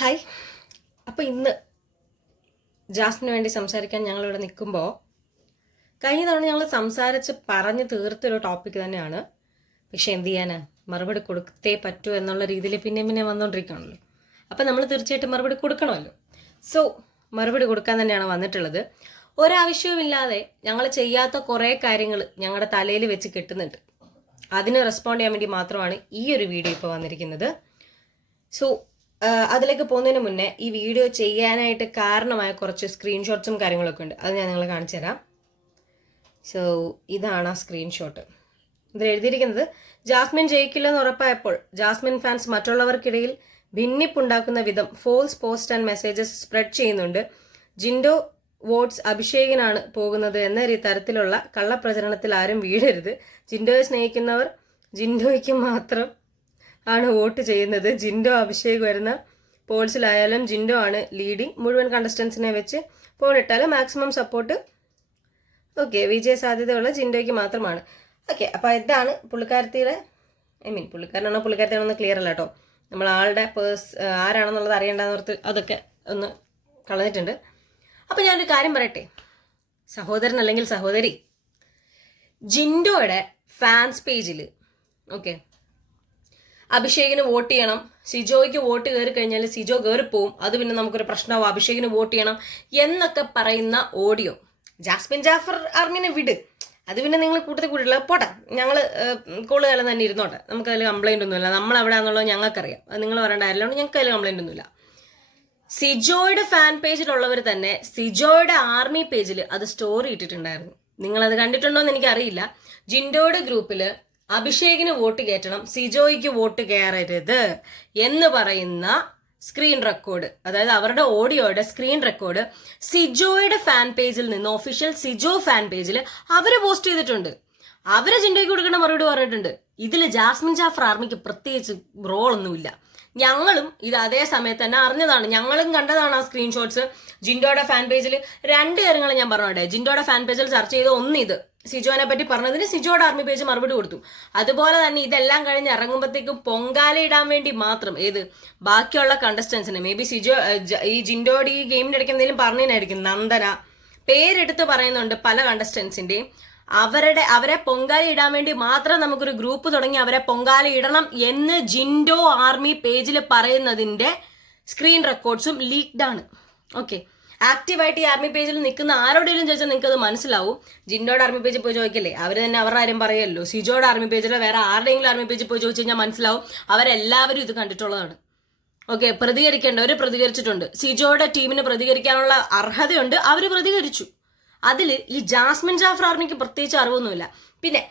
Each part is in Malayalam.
ഹായ് അപ്പോൾ ഇന്ന് ജാസ്മിന് വേണ്ടി സംസാരിക്കാൻ ഞങ്ങളിവിടെ നിൽക്കുമ്പോൾ കഴിഞ്ഞ തവണ ഞങ്ങൾ സംസാരിച്ച് പറഞ്ഞ് തീർത്തൊരു ടോപ്പിക് തന്നെയാണ്. പക്ഷെ എന്ത് ചെയ്യാനാ? മറുപടി കൊടുത്തേ പറ്റൂ എന്നുള്ള രീതിയിൽ പിന്നെ പിന്നെ വന്നുകൊണ്ടിരിക്കുകയാണല്ലോ അപ്പം നമ്മൾ തീർച്ചയായിട്ടും മറുപടി കൊടുക്കണമല്ലോ. സോ മറുപടി കൊടുക്കാൻ തന്നെയാണ് വന്നിട്ടുള്ളത്. ഒരാവശ്യവുമില്ലാതെ ഞങ്ങൾ ചെയ്യാത്ത കുറേ കാര്യങ്ങൾ ഞങ്ങളുടെ തലയിൽ വെച്ച് കിട്ടുന്നുണ്ട്. അതിന് റെസ്പോണ്ട് ചെയ്യാൻ വേണ്ടി മാത്രമാണ് ഈ ഒരു വീഡിയോ ഇപ്പോൾ വന്നിരിക്കുന്നത്. സോ അതിലേക്ക് പോകുന്നതിന് മുന്നേ ഈ വീഡിയോ ചെയ്യാനായിട്ട് കാരണമായ കുറച്ച് സ്ക്രീൻഷോട്ട്സും കാര്യങ്ങളൊക്കെ ഉണ്ട്. അത് ഞാൻ നിങ്ങളെ കാണിച്ചു തരാം. സോ ഇതാണ് ആ സ്ക്രീൻഷോട്ട് ഇതിൽ എഴുതിയിരിക്കുന്നത് ജാസ്മിൻ ജയിക്കില്ലെന്ന് ഉറപ്പായപ്പോൾ ജാസ്മിൻ ഫാൻസ് മറ്റുള്ളവർക്കിടയിൽ ഭിന്നിപ്പുണ്ടാക്കുന്ന വിധം false post and messages spread ചെയ്യുന്നുണ്ട്. ജിൻഡോ വോട്ട്സ് അഭിഷേകിനാണ് പോകുന്നത് എന്ന തരത്തിലുള്ള കള്ളപ്രചരണത്തിൽ ആരും വീഴരുത്. ജിൻഡോയെ സ്നേഹിക്കുന്നവർ ജിൻഡോയ്ക്ക് മാത്രം ആണ് വോട്ട് ചെയ്യുന്നത്. ജിൻഡോ അഭിഷേക് വരുന്ന പോൾസിലായാലും ജിൻഡോ ആണ് ലീഡിങ് മുഴുവൻ കണ്ടസ്റ്റൻസിനെ വെച്ച് പോളിട്ടാലും മാക്സിമം സപ്പോർട്ട് ഓക്കെ വിജയ സാധ്യതയുള്ള ജിൻഡോയ്ക്ക് മാത്രമാണ്. ഓക്കെ അപ്പോൾ ഇതാണ് പുള്ളിക്കാരത്തിയുടെ ഐ മീൻ പുള്ളിക്കാരനാണോ പുള്ളിക്കാരത്തിയാണോ ക്ലിയർ അല്ല കേട്ടോ. നമ്മൾ ആളുടെ പേഴ്സ് ആരാണെന്നുള്ളത് അറിയേണ്ടെന്ന് ഓർത്ത് അതൊക്കെ ഒന്ന് കളഞ്ഞിട്ടുണ്ട്. അപ്പോൾ ഞാനൊരു കാര്യം പറയട്ടെ. സഹോദരൻ അല്ലെങ്കിൽ സഹോദരി ജിൻഡോയുടെ ഫാൻസ് പേജിൽ ഓക്കെ അഭിഷേകിന് വോട്ട് ചെയ്യണം. സിജോയ്ക്ക് വോട്ട് കയറി കഴിഞ്ഞാൽ സിജോ കയറിപ്പോവും അത് പിന്നെ നമുക്കൊരു പ്രശ്നമാവും. അഭിഷേകിന് വോട്ട് ചെയ്യണം എന്നൊക്കെ പറയുന്ന ഓഡിയോ. ജാസ്മിൻ ജാഫർ ആർമിനെ വിട്. അത് പിന്നെ നിങ്ങൾ കൂട്ടത്തിൽ കൂട്ടില്ല പോട്ടെ. ഞങ്ങൾ കോൾ കാലം തന്നെ ഇരുന്നോട്ടെ. നമുക്ക് അതിൽ കംപ്ലൈന്റ് ഒന്നുമില്ല. നമ്മൾ എവിടെ ആണെന്നുള്ളത് ഞങ്ങൾക്കറിയാം. അത് നിങ്ങൾ പറയേണ്ട കാര്യമില്ല ഞങ്ങൾക്ക് അതിൽ കംപ്ലൈന്റ് ഒന്നുമില്ല. സിജോയുടെ ഫാൻ പേജിലുള്ളവർ തന്നെ സിജോയുടെ ആർമി പേജിൽ അത് സ്റ്റോറി ഇട്ടിട്ടുണ്ടായിരുന്നു. നിങ്ങളത് കണ്ടിട്ടുണ്ടോ എന്ന് എനിക്കറിയില്ല. ജിൻഡോയുടെ ഗ്രൂപ്പിൽ അഭിഷേകിന് വോട്ട് കയറ്റണം സിജോയ്ക്ക് വോട്ട് കയറരുത് എന്ന് പറയുന്ന സ്ക്രീൻ റെക്കോർഡ് അതായത് അവരുടെ ഓഡിയോയുടെ സ്ക്രീൻ റെക്കോർഡ് സിജോയുടെ ഫാൻ പേജിൽ നിന്ന് ഒഫീഷ്യൽ സിജോ ഫാൻ പേജിൽ അവർ പോസ്റ്റ് ചെയ്തിട്ടുണ്ട്. അവരെ ചിന്തയ്ക്ക് കൊടുക്കേണ്ട മറുപടി പറഞ്ഞിട്ടുണ്ട്. ഇതിൽ ജാസ്മിൻ ജാഫർ ആർമിക്ക് പ്രത്യേകിച്ച് റോളൊന്നുമില്ല ഞങ്ങളും ഇത് അതേ സമയത്ത് തന്നെ അറിഞ്ഞതാണ്. ഞങ്ങളും കണ്ടതാണ് ആ സ്ക്രീൻഷോട്ട്സ് ജിൻഡോയുടെ ഫാൻ പേജിൽ രണ്ട് കാര്യങ്ങൾ ഞാൻ പറഞ്ഞോട്ടെ ജിൻഡോയുടെ ഫാൻ പേജിൽ ചർച്ച ചെയ്ത ഒന്ന് ഇത്. സിജോനെ പറ്റി പറഞ്ഞതിന് സിജോയുടെ ആർമി പേജ് മറുപടി കൊടുത്തു. അതുപോലെ തന്നെ ഇതെല്ലാം കഴിഞ്ഞ് ഇറങ്ങുമ്പോഴത്തേക്കും പൊങ്കാല ഇടാൻ വേണ്ടി മാത്രം ഏത്? ബാക്കിയുള്ള കണ്ടസ്റ്റൻസിന് മേ ബി സിജോ ഈ ജിൻഡോയുടെ ഈ ഗെയിമിന്റെ ഇടയ്ക്ക് എന്തെങ്കിലും പറഞ്ഞതിനായിരിക്കും നന്ദന. പേരെടുത്ത് പറയുന്നുണ്ട് പല കണ്ടസ്റ്റൻസിന്റെയും അവരുടെ അവരെ പൊങ്കാല ഇടാൻ വേണ്ടി മാത്രം നമുക്കൊരു ഗ്രൂപ്പ് തുടങ്ങി അവരെ പൊങ്കാല ഇടണം എന്ന് ജിൻഡോ ആർമി പേജിൽ പറയുന്നതിന്റെ സ്ക്രീൻ റെക്കോർഡ്സും ലീക്ഡ് ആണ്. ഓക്കെ. ആക്റ്റീവായിട്ട് ഈ ആർമി പേജിൽ നിൽക്കുന്ന ആരോടെങ്കിലും ചോദിച്ചാൽ നിങ്ങൾക്ക് അത് മനസ്സിലാവും. ജിൻഡോയുടെ ആർമി പേജിൽ പോയി ചോദിക്കല്ലേ? അവർ തന്നെ അവരുടെ ആരും പറയുമല്ലോ. സിജോയുടെ ആർമി പേജിലോ വേറെ ആരുടെയെങ്കിലും ആർമി പേജിൽ പോയി ചോദിച്ചു കഴിഞ്ഞാൽ മനസ്സിലാവും. അവരെല്ലാവരും ഇത് കണ്ടിട്ടുള്ളതാണ്. ഓക്കെ പ്രതികരിക്കേണ്ടവർ പ്രതികരിച്ചിട്ടുണ്ട്. സിജോയുടെ ടീമിന് പ്രതികരിക്കാനുള്ള അർഹതയുണ്ട്. അവർ പ്രതികരിച്ചു. അതിൽ ഈ ജാസ്മിൻ ജാഫർ ആർമിക്ക് പ്രത്യേകിച്ച് അറിവൊന്നുമില്ല. പിന്നെ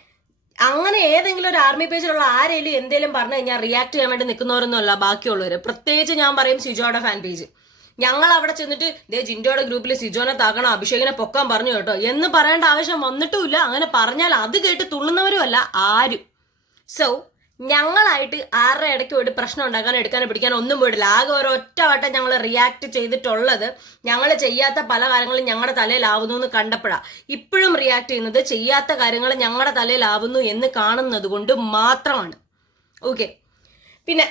അങ്ങനെ ഏതെങ്കിലും ഒരു ആർമി പേജിലുള്ള ആരെങ്കിലും എന്തെങ്കിലും പറഞ്ഞു കഴിഞ്ഞാൽ റിയാക്ട് ചെയ്യാൻ വേണ്ടി നിൽക്കുന്നവരൊന്നുമല്ല ബാക്കിയുള്ളവർ പ്രത്യേകിച്ച് ഞാൻ പറയും സിജോയുടെ ഫാൻ പേജ് ഞങ്ങൾ അവിടെ ചെന്നിട്ട് ദേ ജിൻഡോയുടെ ഗ്രൂപ്പിൽ സിജോനെ താക്കണം അഭിഷേകിനെ പൊക്കാൻ പറഞ്ഞു കേട്ടോ. എന്ന് പറയേണ്ട ആവശ്യം വന്നിട്ടുമില്ല. അങ്ങനെ പറഞ്ഞാൽ അത് കേട്ട് തുള്ളുന്നവരുമല്ല ആരും. സോ ഞങ്ങളായിട്ട് ആരുടെ ഇടയ്ക്ക് പോയിട്ട് പ്രശ്നം ഉണ്ടാക്കാൻ എടുക്കാനോ പിടിക്കാനോ ഒന്നും പോയിട്ടില്ല. ആകെ ഒരു ഒറ്റ വട്ടം ഞങ്ങൾ റിയാക്ട് ചെയ്തിട്ടുള്ളത് ഞങ്ങൾ ചെയ്യാത്ത പല കാര്യങ്ങളും ഞങ്ങളുടെ തലയിലാവുന്നു എന്ന് കണ്ടപ്പോഴാണ് ഇപ്പോഴും റിയാക്ട് ചെയ്യുന്നത് ചെയ്യാത്ത കാര്യങ്ങൾ ഞങ്ങളുടെ തലയിലാവുന്നു എന്ന് കാണുന്നത് കൊണ്ട് മാത്രമാണ്. ഓക്കെ പിന്നെ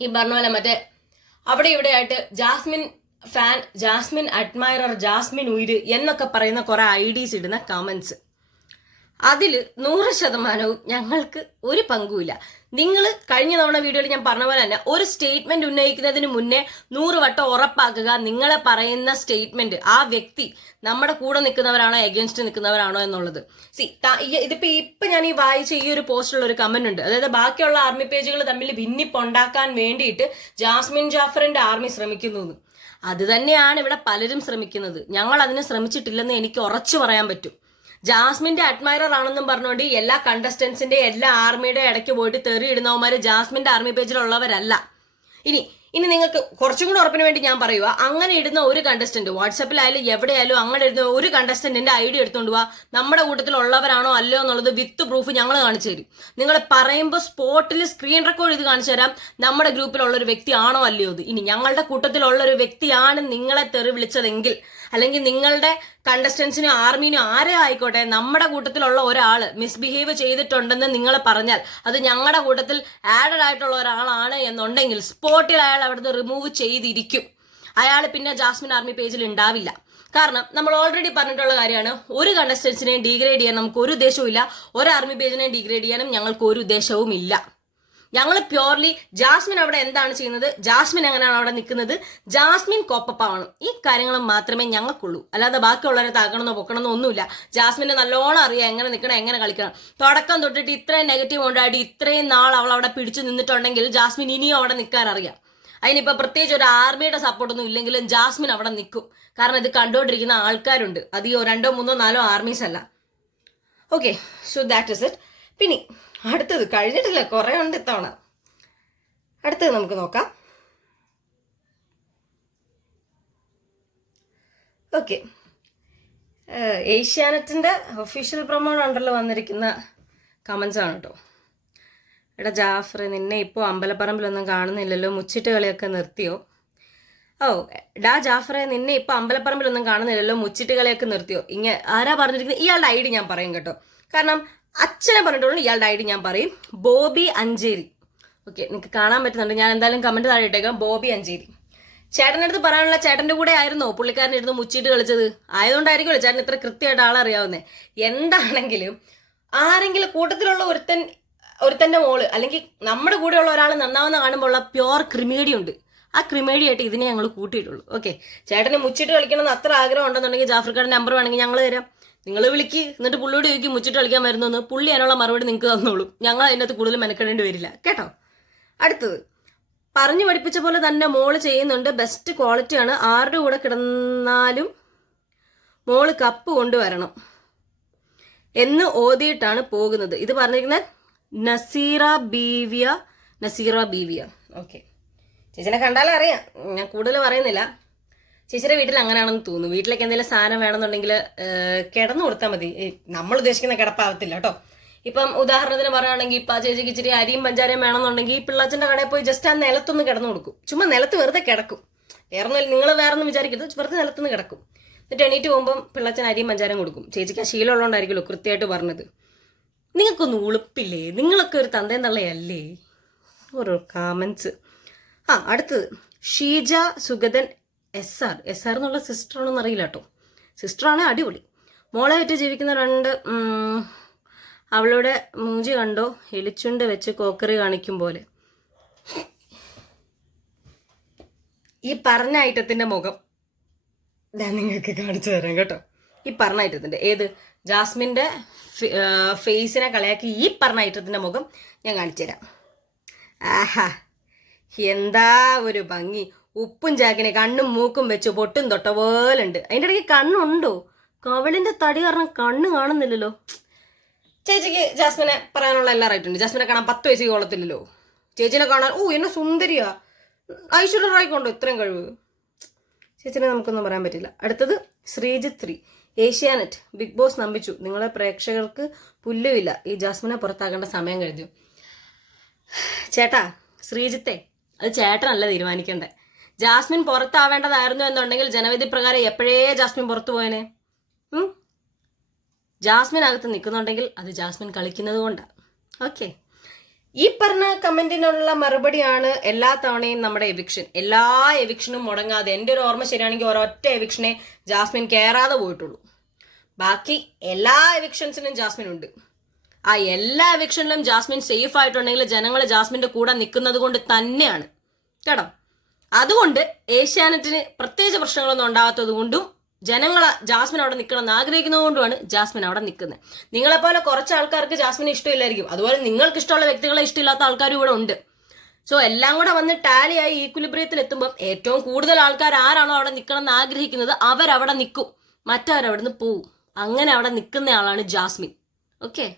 ഈ പറഞ്ഞ പോലെ മറ്റേ അവിടെ ഇവിടെ ആയിട്ട് Jasmine fan Jasmine admirer Jasmine ഉയിര് എന്നൊക്കെ പറയുന്ന കുറെ ഐ ഇടുന്ന കമന്റ്സ് അതിൽ നൂറ് ശതമാനവും ഞങ്ങൾക്ക് ഒരു പങ്കുമില്ല. നിങ്ങൾ കഴിഞ്ഞ തവണ വീഡിയോയിൽ ഞാൻ പറഞ്ഞ പോലെ തന്നെ ഒരു സ്റ്റേറ്റ്മെന്റ് ഉന്നയിക്കുന്നതിന് മുന്നേ നൂറ് വട്ടം ഉറപ്പാക്കുക നിങ്ങളെ പറയുന്ന സ്റ്റേറ്റ്മെന്റ് ആ വ്യക്തി നമ്മുടെ കൂടെ നിൽക്കുന്നവരാണോ എഗൻസ്റ്റ് നിൽക്കുന്നവരാണോ എന്നുള്ളത്. സി ഇതിപ്പോ ഇപ്പൊ ഞാൻ ഈ വായിച്ച ഈ ഒരു പോസ്റ്റിലുള്ള ഒരു കമന്റ് ഉണ്ട്. അതായത് ബാക്കിയുള്ള ആർമി പേജുകൾ തമ്മിൽ ഭിന്നിപ്പുണ്ടാക്കാൻ വേണ്ടിയിട്ട് ജാസ്മിൻ ജാഫറിന്റെ ആർമി ശ്രമിക്കുന്നു. അത് തന്നെയാണ് ഇവിടെ പലരും ശ്രമിക്കുന്നത്. ഞങ്ങൾ അതിന് ശ്രമിച്ചിട്ടില്ലെന്ന് എനിക്ക് ഉറച്ചു പറയാൻ പറ്റും. ജാസ്മിന്റെ അഡ്മയറർ ആണെന്നും പറഞ്ഞുകൊണ്ട് എല്ലാ കണ്ടസ്റ്റൻസിന്റെ എല്ലാ ആർമിയുടെ ഇടയ്ക്ക് പോയിട്ട് തെറി ഇടുന്നവന്മാര് ജാസ്മിന്റെ ആർമി പേജിലുള്ളവരല്ല ഇനി ഇനി നിങ്ങൾക്ക് കുറച്ചും കൂടെ ഉറപ്പിന് വേണ്ടി ഞാൻ പറയുക അങ്ങനെ ഇടുന്ന ഒരു കണ്ടസ്റ്റന്റ് വാട്സപ്പിലായാലും എവിടെയായാലും അങ്ങനെ ഇടുന്ന ഒരു കണ്ടസ്റ്റന്റിന്റെ ഐ ഡി എടുത്തുകൊണ്ട് പോവാ നമ്മുടെ കൂട്ടത്തിലുള്ളവരാണോ അല്ലയോ എന്നുള്ളത് വിത്ത് പ്രൂഫ് ഞങ്ങൾ കാണിച്ചു തരും. നിങ്ങൾ പറയുമ്പോൾ സ്പോട്ടിൽ സ്ക്രീൻ റെക്കോർഡ് ചെയ്ത് കാണിച്ചു തരാം. നമ്മുടെ ഗ്രൂപ്പിലുള്ള ഒരു വ്യക്തിയാണോ അല്ലയോ ഇത്. ഇനി ഞങ്ങളുടെ കൂട്ടത്തിലുള്ള ഒരു വ്യക്തിയാണ് നിങ്ങളെ തെറി വിളിച്ചതെങ്കിൽ. അല്ലെങ്കിൽ നിങ്ങളുടെ കണ്ടസ്റ്റൻസിനും ആർമിനും ആരെ ആയിക്കോട്ടെ നമ്മുടെ കൂട്ടത്തിലുള്ള ഒരാൾ മിസ്ബിഹേവ് ചെയ്തിട്ടുണ്ടെന്ന് നിങ്ങൾ പറഞ്ഞാൽ അത് ഞങ്ങളുടെ കൂട്ടത്തിൽ ആഡഡ് ആയിട്ടുള്ള ഒരാളാണ് എന്നുണ്ടെങ്കിൽ സ്പോട്ടിൽ അയാൾ അവിടുന്ന് റിമൂവ് ചെയ്തിരിക്കും. അയാൾ പിന്നെ ജാസ്മിൻ ആർമി പേജിൽ ഉണ്ടാവില്ല കാരണം നമ്മൾ ഓൾറെഡി പറഞ്ഞിട്ടുള്ള കാര്യമാണ് ഒരു കണ്ടസ്റ്റൻസിനെയും ഡീഗ്രേഡ് ചെയ്യാൻ നമുക്ക് ഒരു ഉദ്ദേശവും ഇല്ല ഒരു ആർമി പേജിനെയും ഡീഗ്രേഡ് ചെയ്യാനും ഞങ്ങൾക്ക് ഒരു ഉദ്ദേശവും ഇല്ല ഞങ്ങൾ പ്യോർലി ജാസ്മിൻ അവിടെ എന്താണ് ചെയ്യുന്നത്? ജാസ്മിൻ എങ്ങനെയാണ് അവിടെ നിൽക്കുന്നത്? ജാസ്മിൻ കോപ്പപ്പാവണം ഈ കാര്യങ്ങൾ മാത്രമേ ഞങ്ങൾക്കുള്ളൂ. അല്ലാതെ ബാക്കിയുള്ളവരെ താക്കണമെന്നോ പൊക്കണമെന്നോ ഒന്നുമില്ല. ജാസ്മിനെ നല്ലോണം അറിയാം എങ്ങനെ നിൽക്കണം എങ്ങനെ കളിക്കണം. തുടക്കം തൊട്ടിട്ട് ഇത്രയും നെഗറ്റീവ് ഉണ്ടായിട്ട് ഇത്രയും നാൾ അവൾ അവിടെ പിടിച്ചു നിന്നിട്ടുണ്ടെങ്കിൽ ജാസ്മിൻ ഇനിയും അവിടെ നിൽക്കാൻ അറിയാം. അതിനിപ്പോൾ പ്രത്യേകിച്ച് ഒരു ആർമിയുടെ സപ്പോർട്ടൊന്നും ഇല്ലെങ്കിലും ജാസ്മിൻ അവിടെ നിൽക്കും. കാരണം ഇത് കണ്ടുകൊണ്ടിരിക്കുന്ന ആൾക്കാരുണ്ട്. അധികം രണ്ടോ മൂന്നോ നാലോ ആർമീസ് അല്ല. Okay so that is it പിന്നെ അടുത്തത് കഴിഞ്ഞിട്ടില്ല കുറേ ഉണ്ട് ഇത്തവണ. അടുത്തത് നമുക്ക് നോക്കാം. ഓക്കെ ഏഷ്യാനെറ്റിന്റെ ഒഫീഷ്യൽ പ്രൊമോൺ ഉണ്ടല്ലോ വന്നിരിക്കുന്ന കമൻസ് ആണ് കേട്ടോ എടാ ജാഫർ നിന്നെ ഇപ്പോൾ അമ്പലപ്പറമ്പിലൊന്നും കാണുന്നില്ലല്ലോ മുച്ചിട്ട് കളിയൊക്കെ നിർത്തിയോ? ഓ ഡാ ജാഫറെ നിന്നെ ഇപ്പോൾ അമ്പലപ്പറമ്പിലൊന്നും കാണുന്നില്ലല്ലോ മുച്ചിട്ട് കളിയൊക്കെ നിർത്തിയോ? ഇങ്ങനെ ആരാ പറഞ്ഞിരിക്കുന്നത് ഇയാളുടെ ഐ ഡി ഞാൻ പറയും കേട്ടോ. കാരണം അച്ഛനെ പറഞ്ഞിട്ടുള്ളൂ ഇയാളുടെ ഐ ഞാൻ പറയും. ബോബി അഞ്ചേരി. ഓക്കെ നിങ്ങൾക്ക് കാണാൻ പറ്റുന്നുണ്ട്. ഞാൻ എന്തായാലും കമന്റ് താഴെ ഇട്ടേക്കാം. ബോബി അഞ്ചേരി. ചേട്ടന്റെ അടുത്ത് പറയാനുള്ള ചേട്ടന്റെ കൂടെ ആയിരുന്നോ? പുള്ളിക്കാരന്റെ ഇരുന്ന് മുച്ചിട്ട് കളിച്ചത്? ആയതുകൊണ്ടായിരിക്കുമല്ലോ ചേട്ടൻ ഇത്ര കൃത്യമായിട്ട് ആളറിയാവുന്നേ എന്താണെങ്കിലും ആരെങ്കിലും കൂട്ടത്തിലുള്ള ഒരുത്തൻ ഒരുത്തന്റെ മോൾ അല്ലെങ്കിൽ നമ്മുടെ കൂടെയുള്ള ഒരാൾ നന്നാവുന്ന കാണുമ്പോൾ ഉള്ള പ്യോർ ക്രിമേഡി ഉണ്ട് ആ ക്രിമേഡിയായിട്ട് ഇതിനെ ഞങ്ങൾ കൂട്ടിയിട്ടുള്ളൂ. ഓക്കെ ചേട്ടന് മുച്ചിട്ട് കളിക്കണമെന്ന് അത്ര ആഗ്രഹം ഉണ്ടെന്നുണ്ടെങ്കിൽ ജാഫർക്കാരുടെ നമ്പർ വേണമെങ്കിൽ ഞങ്ങൾ തരാം. നിങ്ങൾ വിളിക്ക്. എന്നിട്ട് പുള്ളിയോട് ചോദിക്കും മുച്ചിട്ട് കളിക്കാൻ വരുന്നു പുള്ളി അതിനുള്ള മറുപടി നിങ്ങൾക്ക് തന്നോളൂ. ഞങ്ങൾ അതിനകത്ത് കൂടുതൽ മെനക്കെടേണ്ടി വരില്ല. കേട്ടോ? അടുത്തത്. പറഞ്ഞു പഠിപ്പിച്ച പോലെ തന്നെ മോൾ ചെയ്യുന്നുണ്ട്. ബെസ്റ്റ് ക്വാളിറ്റിയാണ് ആരുടെ കൂടെ കിടന്നാലും മോൾ കപ്പ് കൊണ്ടുവരണം എന്ന് ഓതിയിട്ടാണ് പോകുന്നത്. ഇത് പറഞ്ഞിരിക്കുന്നത് നസീറ ബീവിയ നസീറ ബീവിയ. ഓക്കെ ചേച്ചിനെ കണ്ടാലും അറിയാം ഞാൻ കൂടുതൽ പറയുന്നില്ല. ചേച്ചിയുടെ വീട്ടിൽ അങ്ങനെയാണെന്ന് തോന്നുന്നു. വീട്ടിലേക്ക് എന്തെങ്കിലും സാധനം വേണമെന്നുണ്ടെങ്കിൽ കിടന്നു കൊടുത്താൽ മതി. നമ്മൾ ഉദ്ദേശിക്കുന്ന കിടപ്പാവത്തില്ല കേട്ടോ. ഇപ്പം ഉദാഹരണത്തിന് പറയുകയാണെങ്കിൽ ഇപ്പം ചേച്ചിക്ക് ഇച്ചിരി അരിയും പഞ്ചാരയും വേണമെന്നുണ്ടെങ്കിൽ ഈ പിള്ളാച്ചന്റെ കടയിൽ പോയി ജസ്റ്റ് ആ നിലത്തൊന്ന് കിടന്നു കൊടുക്കും. ചുമ്മാ നിലത്ത് വെറുതെ കിടക്കും. വേറെ നിങ്ങൾ വേറെ ഒന്നും വിചാരിക്കരുത്. വെറുതെ നിലത്തുനിന്ന് കിടക്കും. എന്നിട്ട് എണീറ്റ് പോകുമ്പം പിള്ളാച്ചൻ അരിയും പഞ്ചാരം കൊടുക്കും. ചേച്ചിക്ക് ആ ശീലമുള്ളതുകൊണ്ടായിരിക്കുമല്ലോ കൃത്യമായിട്ട് പറഞ്ഞത്. നിങ്ങൾക്കൊന്നും ഉളുപ്പില്ലേ? നിങ്ങളൊക്കെ ഒരു തന്തയും തള്ളയല്ലേ? ഓരോ കാമൻസ് ആ അടുത്തത്. Sheeja Sugathan S R S R എന്നുള്ള സിസ്റ്റർ ആണെന്ന് അറിയില്ല കേട്ടോ. സിസ്റ്ററാണ് അടിപൊളി. മോളെ വിറ്റ് ജീവിക്കുന്ന രണ്ട് അവളുടെ മൂഞ്ചി കണ്ടോ? എലിച്ചുണ്ട് വെച്ച് കോക്കറി കാണിക്കും പോലെ. ഈ പറഞ്ഞ ഐറ്റത്തിന്റെ മുഖം ഞാൻ നിങ്ങൾക്ക് കാണിച്ചു തരാം കേട്ടോ. ഈ പറഞ്ഞ ഐറ്റത്തിന്റെ ഏത്? ജാസ്മിന്റെ ഫേസിനെ കളയാക്കി ഈ പറഞ്ഞ ഐറ്റത്തിന്റെ മുഖം ഞാൻ കാണിച്ചു തരാം. ആഹാ എന്താ ഒരു ഭംഗി. ഉപ്പും ചാക്കിനെ കണ്ണും മൂക്കും വെച്ച് പൊട്ടും തൊട്ട പോലെ ഉണ്ട് അതിന്റെ ഇടയ്ക്ക് കണ്ണുണ്ടോ? കവളിന്റെ തടി കാരണം കണ്ണ് കാണുന്നില്ലല്ലോ. ചേച്ചിക്ക് ജാസ്മിനെ പറയാനുള്ള എല്ലാ റൈറ്റ് ഉണ്ട്. ജാസ്മിനെ കാണാൻ പത്ത് വയസ്സ് കോളത്തില്ലല്ലോ ചേച്ചിനെ കാണാൻ ഓ എന്നെ സുന്ദരിയാ. ഐശ്വര്യ റായിക്കൊണ്ടോ ഇത്രയും കഴിവ്? ചേച്ചിനെ നമുക്കൊന്നും പറയാൻ പറ്റില്ല. അടുത്തത് Sreejith three. Asianet big boss നമ്പിച്ചു. നിങ്ങളെ പ്രേക്ഷകർക്ക് പുല്ലുമില്ല ഈ ജാസ്മിനെ പുറത്താക്കേണ്ട സമയം കഴിഞ്ഞു. ചേട്ടാ ശ്രീജിത്തെ അത് ചേട്ടനല്ല തീരുമാനിക്കണ്ടേ. ജാസ്മിൻ പുറത്താവേണ്ടതായിരുന്നു എന്നുണ്ടെങ്കിൽ ജനവിധി പ്രകാരം എപ്പോഴേ ജാസ്മിൻ പുറത്തു പോയനെ? ജാസ്മിൻ അകത്ത് നിൽക്കുന്നുണ്ടെങ്കിൽ അത് ജാസ്മിൻ കളിക്കുന്നത് കൊണ്ടാണ് ഓക്കെ. ഈ പറഞ്ഞ കമന്റിനുള്ള മറുപടിയാണ് എല്ലാ തവണയും നമ്മുടെ എവിക്ഷൻ. എല്ലാ എവിക്ഷനും മുടങ്ങാതെ. എന്റെ ഒരു ഓർമ്മ ശരിയാണെങ്കിൽ ഒരൊറ്റ എവിക്ഷനെ ജാസ്മിൻ കയറാതെ പോയിട്ടുള്ളൂ. ബാക്കി എല്ലാ എവിക്ഷൻസിനും ജാസ്മിൻ ഉണ്ട് ആ എല്ലാ എവിക്ഷനിലും ജാസ്മിൻ സേഫ് ആയിട്ടുണ്ടെങ്കിൽ ജനങ്ങൾ ജാസ്മിന്റെ കൂടെ നിൽക്കുന്നത് കൊണ്ട് തന്നെയാണ്. കേട്ടോ? അതുകൊണ്ട് ഏഷ്യാനെറ്റിന് പ്രത്യേകിച്ച് പ്രശ്നങ്ങളൊന്നും ഉണ്ടാകാത്തത് കൊണ്ടും ജനങ്ങൾ ജാസ്മിൻ അവിടെ നിൽക്കണം എന്ന് ആഗ്രഹിക്കുന്നത് കൊണ്ടുമാണ് ജാസ്മിൻ അവിടെ നിൽക്കുന്നത്. നിങ്ങളെപ്പോലെ കുറച്ച് ആൾക്കാർക്ക് ജാസ്മിനെ ഇഷ്ടമില്ലായിരിക്കും. അതുപോലെ നിങ്ങൾക്ക് ഇഷ്ടമുള്ള വ്യക്തികളെ ഇഷ്ടമില്ലാത്ത ആൾക്കാരും ഇവിടെ ഉണ്ട്. സോ എല്ലാം കൂടെ വന്ന് ടാലിയായി ഈക്വിലിബ്രിയത്തിൽ എത്തുമ്പോൾ ഏറ്റവും കൂടുതൽ ആൾക്കാർ ആരാണോ അവിടെ നിൽക്കണം എന്ന് ആഗ്രഹിക്കുന്നത് അവരവിടെ നിൽക്കും. മറ്റവരവിടുന്ന് പോവും. അങ്ങനെ അവിടെ നിൽക്കുന്ന ആളാണ് ജാസ്മിൻ. ഓക്കെ